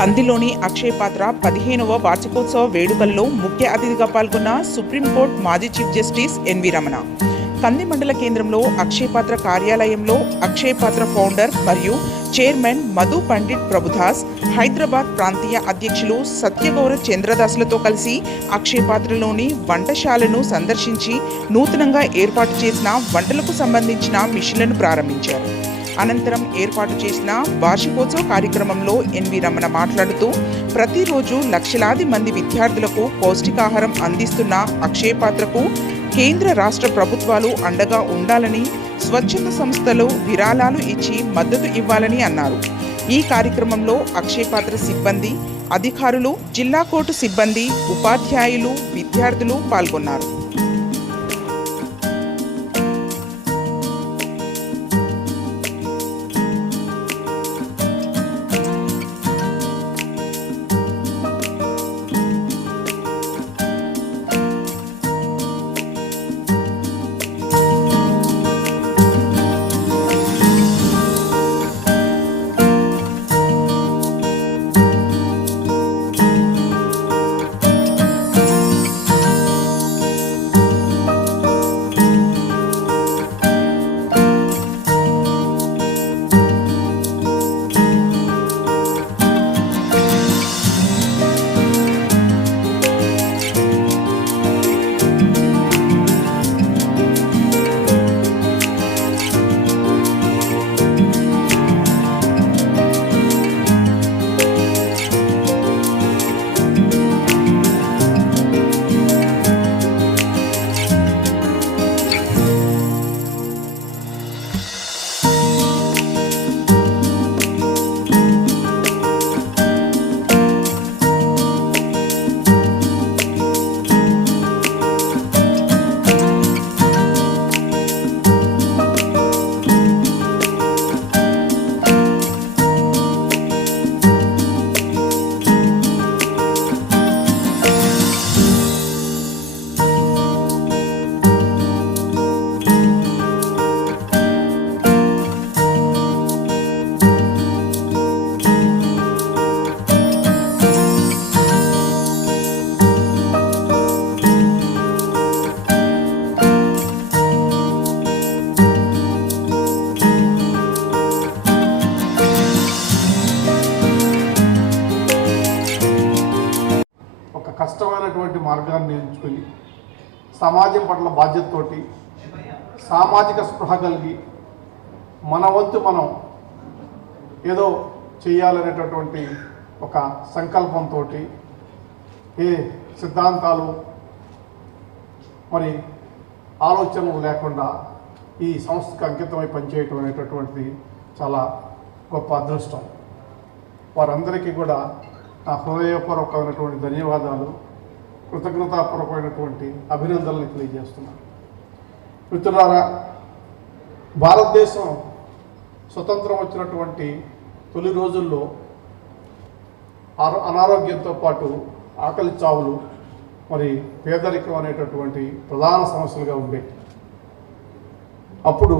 కందిలోని అక్షయ పాత్ర 15వ వార్షికోత్సవ వేడుకల్లో ముఖ్య అతిథిగా పాల్గొన్న సుప్రీంకోర్టు మాజీ చీఫ్ జస్టిస్ ఎన్వి రమణ. కంది మండల కేంద్రంలో అక్షయ పాత్ర కార్యాలయంలో అక్షయ పాత్ర ఫౌండర్ మరియు చైర్మన్ మధు పండిట్ ప్రభుదాస్, హైదరాబాద్ ప్రాంతీయ అధ్యక్షులు సత్యగౌర చంద్రదాస్లతో కలిసి అక్షయ పాత్రలోని వంటశాలను సందర్శించి నూతనంగా ఏర్పాటు చేసిన వంటలకు సంబంధించిన మిషన్లను ప్రారంభించారు. అనంతరం ఏర్పాటు చేసిన వార్షికోత్సవ కార్యక్రమంలో ఎన్వి రమణ మాట్లాడుతూ, ప్రతిరోజు లక్షలాది మంది విద్యార్థులకు పౌష్టికాహారం అందిస్తున్న అక్షయ పాత్రకు కేంద్ర రాష్ట్ర ప్రభుత్వాలు అండగా ఉండాలని, స్వచ్ఛంద సంస్థలు విరాళాలు ఇచ్చి మద్దతు ఇవ్వాలని అన్నారు. ఈ కార్యక్రమంలో అక్షయ పాత్ర సిబ్బంది, అధికారులు, జిల్లా కోర్టు సిబ్బంది, ఉపాధ్యాయులు, విద్యార్థులు పాల్గొన్నారు. కష్టమైనటువంటి మార్గాన్ని ఎంచుకొని సమాజం పట్ల బాధ్యతతోటి సామాజిక స్పృహ కలిగి మన వంతు మనం ఏదో చేయాలనేటటువంటి ఒక సంకల్పంతో ఏ సిద్ధాంతాలు మరి ఆలోచనలు లేకుండా ఈ సంస్థకు అంకితమై పనిచేయటం అనేటటువంటిది చాలా గొప్ప అదృష్టం. వారందరికీ కూడా నా హృదయపూర్వకమైనటువంటి ధన్యవాదాలు, కృతజ్ఞతాపూర్వకమైనటువంటి అభినందనలు తెలియజేస్తున్నాను. మిత్రులారా, భారతదేశం స్వతంత్రం వచ్చినటువంటి తొలి రోజుల్లో అనారోగ్యంతో పాటు ఆకలి చావులు మరి పేదరికం అనేటటువంటి ప్రధాన సమస్యలుగా ఉండేవి. అప్పుడు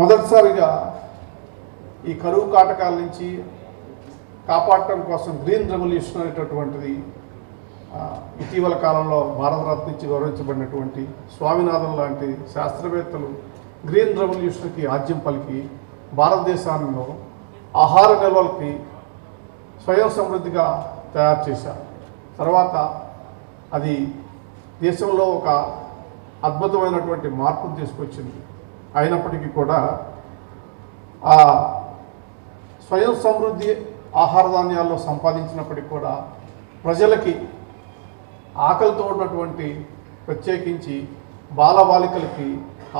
మొదటిసారిగా ఈ కరువు కాటకాల నుంచి కాపాడటం కోసం గ్రీన్ రెవల్యూషన్ అనేటటువంటిది ఇటీవల కాలంలో భారతరత్న నుంచి గౌరవించబడినటువంటి స్వామినాథన్ లాంటి శాస్త్రవేత్తలు గ్రీన్ రెవల్యూషన్కి ఆద్యం పలికి భారతదేశాల్లో ఆహార నిల్వలకి స్వయం సమృద్ధిగా తయారు చేశారు. తర్వాత అది దేశంలో ఒక అద్భుతమైనటువంటి మార్పును తీసుకొచ్చింది. అయినప్పటికీ కూడా ఆ స్వయం సమృద్ధి ఆహార ధాన్యాల్లో సంపాదించినప్పటికీ కూడా ప్రజలకి ఆకలితో ఉన్నటువంటి ప్రత్యేకించి బాలబాలికలకి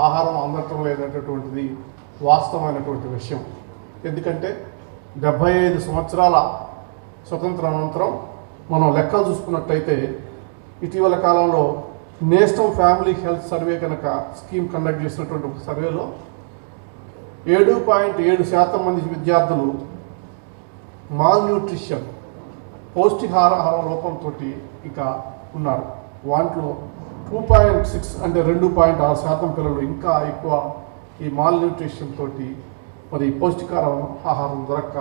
ఆహారం అందటం లేదనేటటువంటిది వాస్తవమైనటువంటి విషయం. ఎందుకంటే 75 సంవత్సరాల స్వతంత్ర అనంతరం మనం లెక్కలు చూసుకున్నట్టయితే ఇటీవల కాలంలో నేషనల్ ఫ్యామిలీ హెల్త్ సర్వే కనుక స్కీమ్ కండక్ట్ చేసినటువంటి ఒక సర్వేలో 7.7% మంది విద్యార్థులు మాల్ న్యూట్రిషన్ పౌష్టికాహార లోపంతో ఇక ఉన్నారు. వాటిలో 2.6 అంటే 2.6% పిల్లలు ఇంకా ఎక్కువ ఈ మాల్ న్యూట్రిషన్ తోటి మరి పౌష్టికాహారం దొరక్క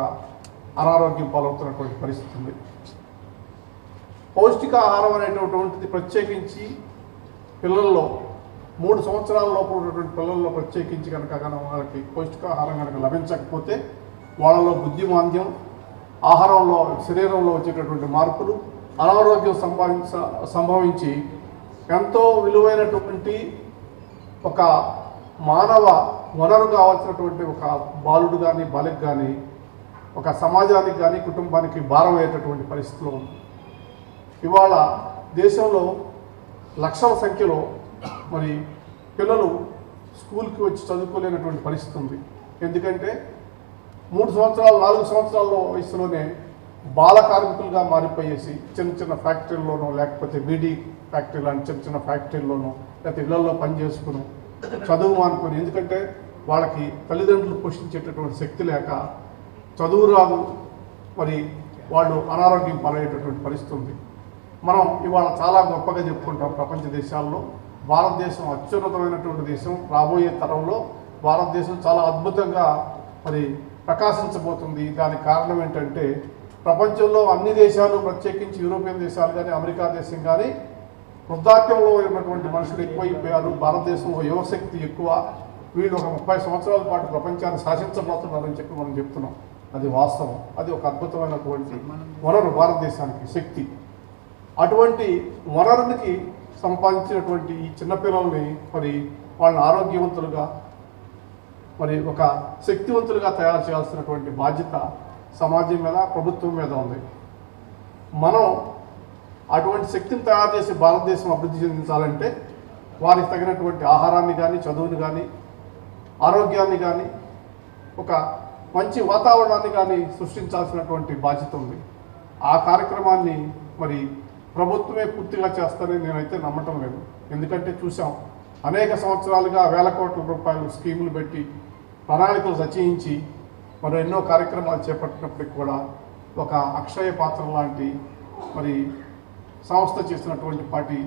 అనారోగ్యం పాలవుతున్నటువంటి పరిస్థితి ఉంది. పౌష్టికాహారం అనేటటువంటిది ప్రత్యేకించి పిల్లల్లో 3 సంవత్సరాల లోపల ఉన్నటువంటి పిల్లల్లో ప్రత్యేకించి కనుక వాళ్ళకి పౌష్టికాహారం కనుక లభించకపోతే వాళ్ళలో బుద్ధిమాంద్యం, ఆహారంలో శరీరంలో వచ్చేటటువంటి మార్పులు, అనారోగ్యం సంభవించి ఎంతో విలువైనటువంటి ఒక మానవ వనరు కావాల్సినటువంటి ఒక బాలుడు కానీ బాలిక కానీ ఒక సమాజానికి కానీ కుటుంబానికి భారం అయ్యేటటువంటి పరిస్థితిలో ఉంది. ఇవాళ దేశంలో లక్షల సంఖ్యలో మరి పిల్లలు స్కూల్కి వచ్చి చదువుకోలేనటువంటి పరిస్థితి ఉంది. ఎందుకంటే 3 సంవత్సరాలు 4 సంవత్సరాల వయసులోనే బాల కార్మికులుగా మారిపోయేసి చిన్న చిన్న ఫ్యాక్టరీల్లోనూ లేకపోతే బీడీ ఫ్యాక్టరీ లాంటి చిన్న చిన్న ఫ్యాక్టరీల్లోనూ లేకపోతే ఇళ్లలో పనిచేసుకుని చదువు మానుకొని, ఎందుకంటే వాళ్ళకి తల్లిదండ్రులు పోషించేటటువంటి శక్తి లేక చదువు రాదు, మరి వాళ్ళు అనారోగ్యం పాలయ్యేటటువంటి పరిస్థితి ఉంది. మనం ఇవాళ చాలా గొప్పగా చెప్పుకుంటాం ప్రపంచ దేశాల్లో భారతదేశం అత్యున్నతమైనటువంటి దేశం. రాబోయే తరంలో భారతదేశం చాలా అద్భుతంగా మరి ప్రకాశించబోతుంది. దానికి కారణం ఏంటంటే ప్రపంచంలో అన్ని దేశాలు, ప్రత్యేకించి యూరోపియన్ దేశాలు కానీ అమెరికా దేశం కానీ వృద్ధాప్యంలో ఉన్నటువంటి మనుషులు ఎక్కువైపోయారు. భారతదేశంలో యువశక్తి ఎక్కువ. వీళ్ళు ఒక 30 సంవత్సరాల పాటు ప్రపంచాన్ని శాసించబోతున్నారని చెప్పి మనం చెప్తున్నాం. అది వాస్తవం. అది ఒక అద్భుతమైనటువంటి వనరు భారతదేశానికి, శక్తి. అటువంటి వనరునికి సంపాదించినటువంటి ఈ చిన్నపిల్లల్ని మరి వాళ్ళని ఆరోగ్యవంతులుగా మరి ఒక శక్తివంతులుగా తయారు చేయాల్సినటువంటి బాధ్యత సమాజం మీద, ప్రభుత్వం మీద ఉంది. మనం అటువంటి శక్తిని తయారు చేసి భారతదేశం అభివృద్ధి చెందించాలంటే వారికి తగినటువంటి ఆహారాన్ని కానీ, చదువుని కానీ, ఆరోగ్యాన్ని కానీ, ఒక మంచి వాతావరణాన్ని కానీ సృష్టించాల్సినటువంటి బాధ్యత ఉంది. ఆ కార్యక్రమాన్ని మరి ప్రభుత్వమే పూర్తిగా చేస్తారని నేనైతే నమ్మటం లేదు. ఎందుకంటే చూసాం, అనేక సంవత్సరాలుగా వేల కోట్ల రూపాయలు స్కీములు పెట్టి ప్రణాళికలు రచయించి మరి ఎన్నో కార్యక్రమాలు చేపట్టినప్పటికి కూడా ఒక అక్షయ పాత్ర లాంటి మరి సంస్థ చేసినటువంటి పార్టీ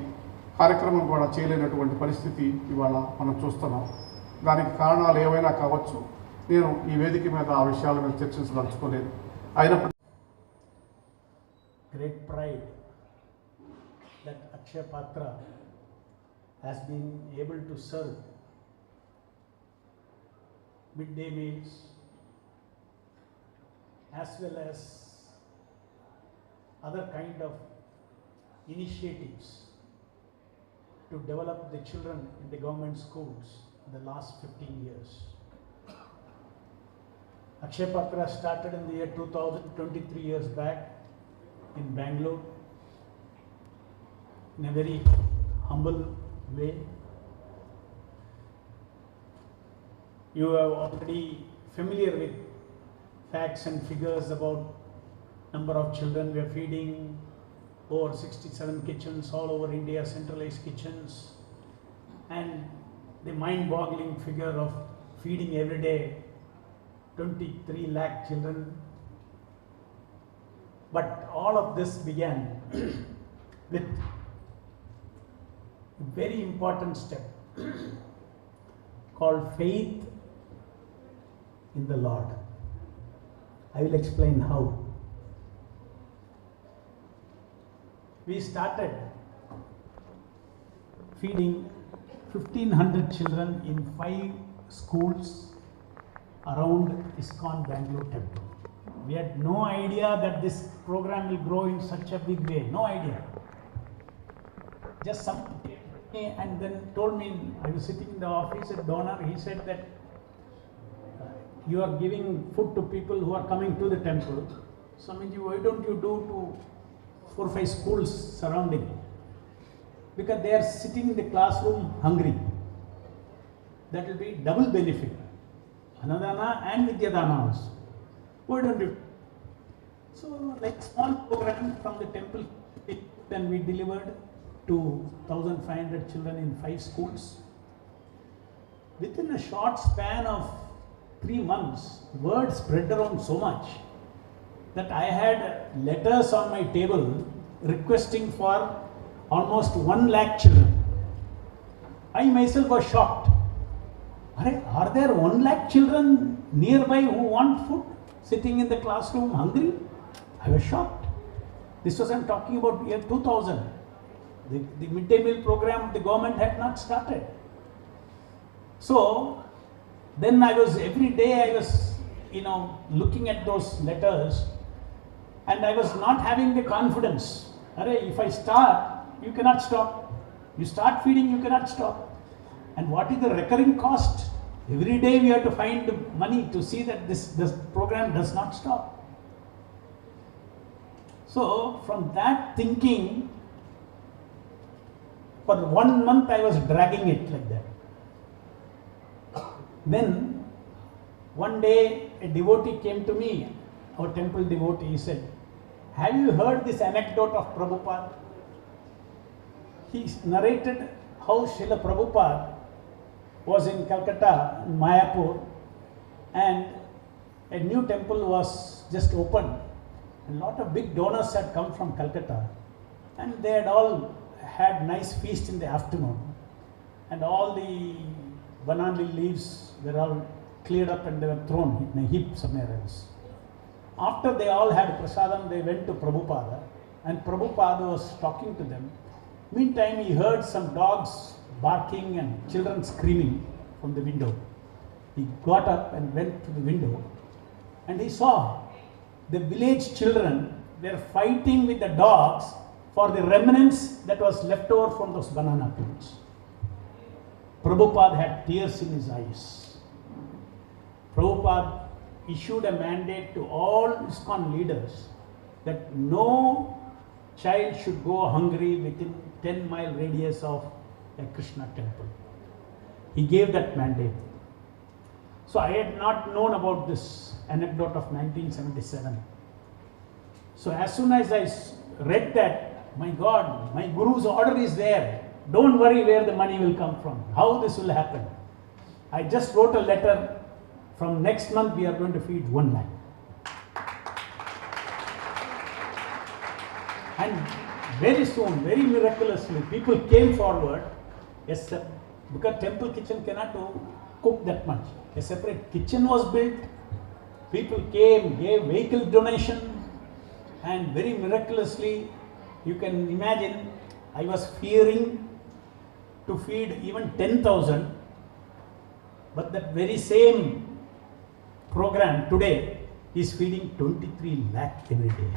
కార్యక్రమం కూడా చేయలేనటువంటి పరిస్థితి ఇవాళ మనం చూస్తున్నాం. దానికి కారణాలు ఏవైనా కావచ్చు. నేను ఈ వేదిక మీద ఆ విషయాల మీద చర్చించదలుచుకోలేదు. అయినప్పటికీ great pride that Akshaya Patra has been able to serve midday meals as well as other kind of initiatives to develop the children in the government schools in the last 15 years. Akshaya Patra started in the year 2000, 23 years back in Bangalore in a very humble way. You are already familiar with facts and figures about number of children we are feeding. Over 67 kitchens all over India, centralized kitchens, and the mind-boggling figure of feeding every day 23 lakh children. But all of this began with a very important step called faith in the Lord. I will explain how. We started feeding 1,500 children in 5 schools around ISKCON Bangalore temple. We had no idea that this program will grow in such a big way. No idea. Just someone came to me and then told me, I was sitting in the office at Donor, he said that you are giving food to people who are coming to the temple. Swamiji, why don't you do to 4 or 5 schools surrounding? Because they are sitting in the classroom hungry. That will be double benefit. Anadana and Vidyadana also. Why don't you? So like small program from the temple, then we delivered to 1,500 children in 5 schools. Within a short span of 3 months, word spread around so much that I had letters on my table requesting for almost 1 lakh children. I myself was shocked. Are there 1 lakh children nearby who want food? sitting in the classroom hungry. I was shocked. This was, I'm talking about year 2000. The midday meal program, the government had not started. So then every day I was, looking at those letters, and I was not having the confidence. If I start, you cannot stop. You start feeding, you cannot stop. And what is the recurring cost? Every day we have to find money to see that this program does not stop. So from that thinking, for 1 month I was dragging it like that. Then one day a devotee came to me, our temple devotee. He said, "Have you heard this anecdote of Prabhupada?" He narrated how Srila Prabhupada was in Calcutta, in Mayapur, and a new temple was just opened. A lot of big donors had come from Calcutta, and they had all had nice feast in the afternoon, and all the banana leaves were all cleared up and they were thrown in a heap somewhere else. After they all had prasadam, they went to Prabhupada, and Prabhupada was talking to them. Meantime, he heard some dogs barking and children screaming from the window. He got up and went to the window, and he saw the village children were fighting with the dogs for the remnants that was left over from those banana peels. Prabhupada had tears in his eyes. Prabhupada issued a mandate to all ISKCON leaders that no child should go hungry within 10-mile radius of a Krishna temple. He gave that mandate. So I had not known about this anecdote of 1977. So as soon as I read that, my God, my Guru's order is there. Don't worry where the money will come from, how this will happen. I just wrote a letter. From next month we are going to feed 1 lakh. And very soon, very miraculously, people came forward. Yes, sir, because temple kitchen cannot cook that much. A separate kitchen was built. People came, gave vehicle donation, and very miraculously, you can imagine, I was fearing to feed even 10,000, but that very same program today is feeding 23 lakh every day.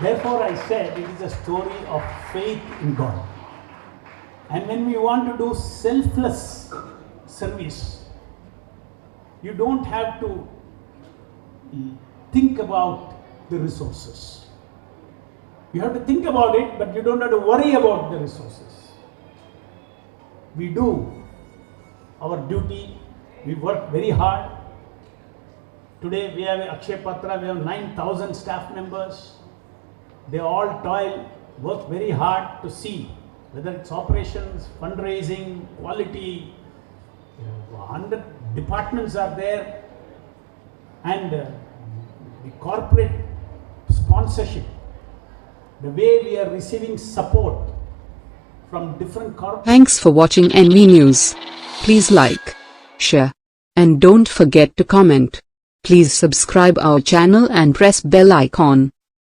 Therefore, I said it is a story of faith in God. And when we want to do selfless service, you don't have to think about the resources. You have to think about it, but you don't have to worry about the resources. We do our duty. We work very hard. Today we have Akshay Patra, we have 9,000 staff members. They all toil, work very hard to see whether it's operations, fundraising, quality. 100 departments are there, and the corporate sponsorship, the way we are receiving support from different corporates. Thanks for watching NV News. Please like, share, and don't forget to comment. Please subscribe our channel and press bell icon.